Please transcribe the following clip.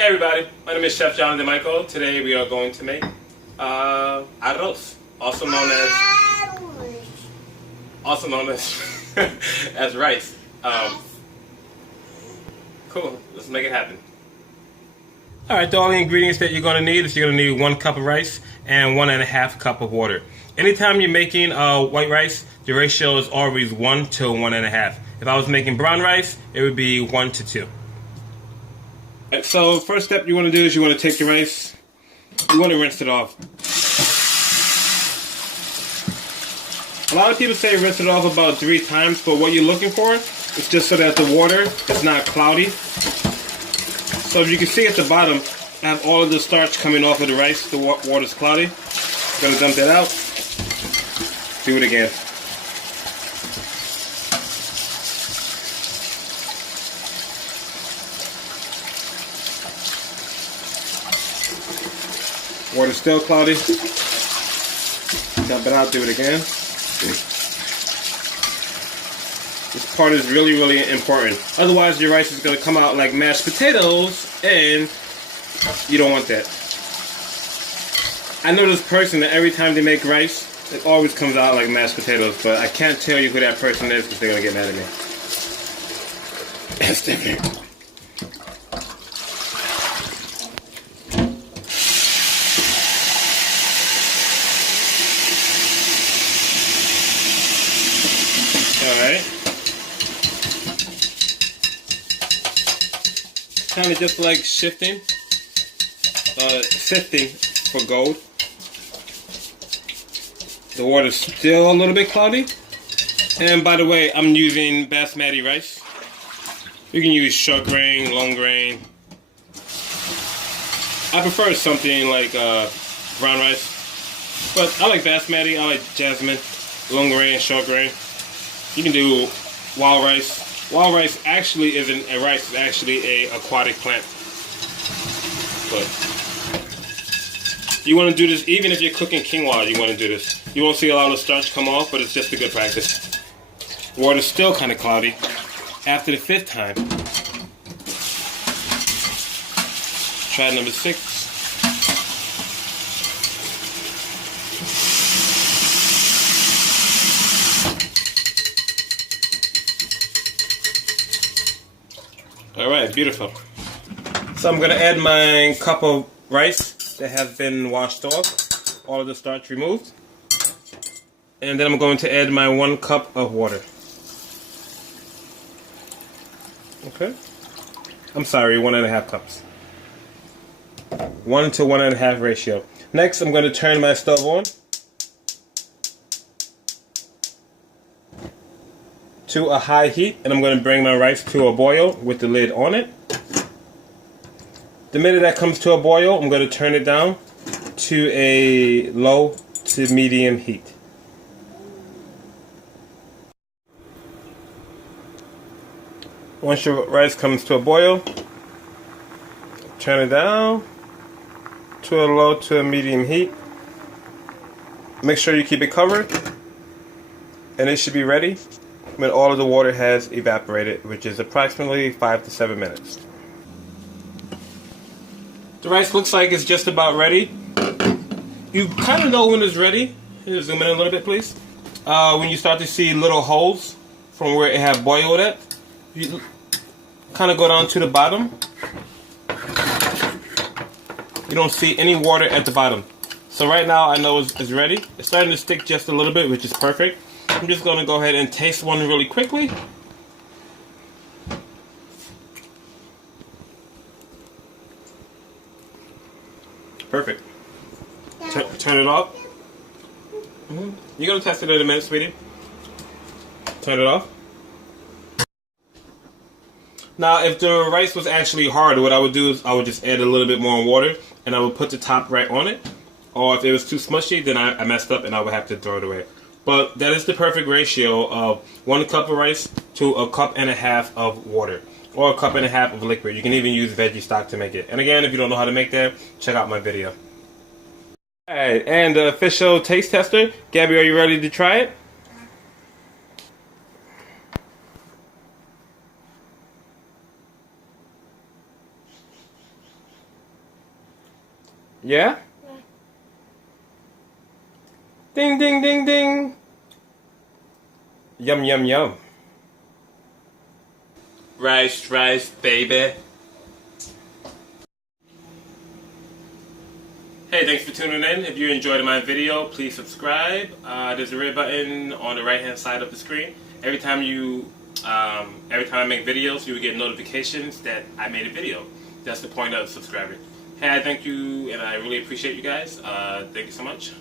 Hey everybody, my name is Chef Jonathan Michael. Today we are going to make arroz, also known as as rice. Cool, let's make it happen. Alright, the only ingredients that you're going to need is you're going to need 1 cup of rice and 1.5 cup of water. Anytime you're making white rice, the ratio is always 1 to 1.5. If I was making brown rice, it would be 1 to 2. So first step you want to do is you want to take your rice, you want to rinse it off. A lot of people say rinse it off about 3 times, but what you're looking for is just so that the water is not cloudy. So if you can see at the bottom, I have all of the starch coming off of the rice, the water's cloudy. I'm going to dump that out. Do it again. Water's still cloudy. Dump it out, do it again. This part is really important. Otherwise your rice is going to come out like mashed potatoes and you don't want that. I know this person that every time they make rice, it always comes out like mashed potatoes, but I can't tell you who that person is because they're going to get mad at me. That's different. Alright. Kind of just like sifting for gold. The water's still a little bit cloudy. And by the way, I'm using basmati rice. You can use short grain, long grain. I prefer something like brown rice. But I like basmati, I like jasmine, long grain, short grain. You can do wild rice. Wild rice actually isn't a rice, it's actually a aquatic plant. But you want to do this even if you're cooking quinoa, you want to do this. You won't see a lot of starch come off, but it's just a good practice. Water's still kind of cloudy. After the 5th time, try number 6. Alright, beautiful. So I'm going to add my cup of rice that has been washed off, all of the starch removed. And then I'm going to add my 1 cup of water. Okay. I'm sorry, 1.5 cups. 1 to 1.5 ratio. Next, I'm going to turn my stove on to a high heat, and I'm going to bring my rice to a boil with the lid on it. The minute that comes to a boil, I'm going to turn it down to a low to medium heat. Once your rice comes to a boil, turn it down to a low to a medium heat. Make sure you keep it covered, and it should be ready when all of the water has evaporated, which is approximately 5 to 7 minutes. The rice looks like it's just about ready. You kind of know when it's ready. Here, zoom in a little bit, please. When you start to see little holes from where it had boiled at, you kind of go down to the bottom. You don't see any water at the bottom. So right now I know it's ready. It's starting to stick just a little bit, which is perfect. I'm just going to go ahead and taste one really quickly. Perfect. Turn it off. You're going to test it in a minute, sweetie. Turn it off. Now, if the rice was actually hard, what I would do is I would just add a little bit more water, and I would put the top right on it. Or if it was too smushy, then I messed up and I would have to throw it away. But that is the perfect ratio of 1 cup of rice to 1.5 cups of water. Or 1.5 cups of liquid. You can even use veggie stock to make it. And again, if you don't know how to make that, check out my video. Alright, and the official taste tester. Gabby, are you ready to try it? Yeah? Ding, ding, ding, ding. Yum, yum, yum. Rice, rice, baby. Hey, thanks for tuning in. If you enjoyed my video, please subscribe. There's a red button on the right-hand side of the screen. Every time I make videos, you will get notifications that I made a video. That's the point of subscribing. Hey, I thank you, and I really appreciate you guys. Thank you so much.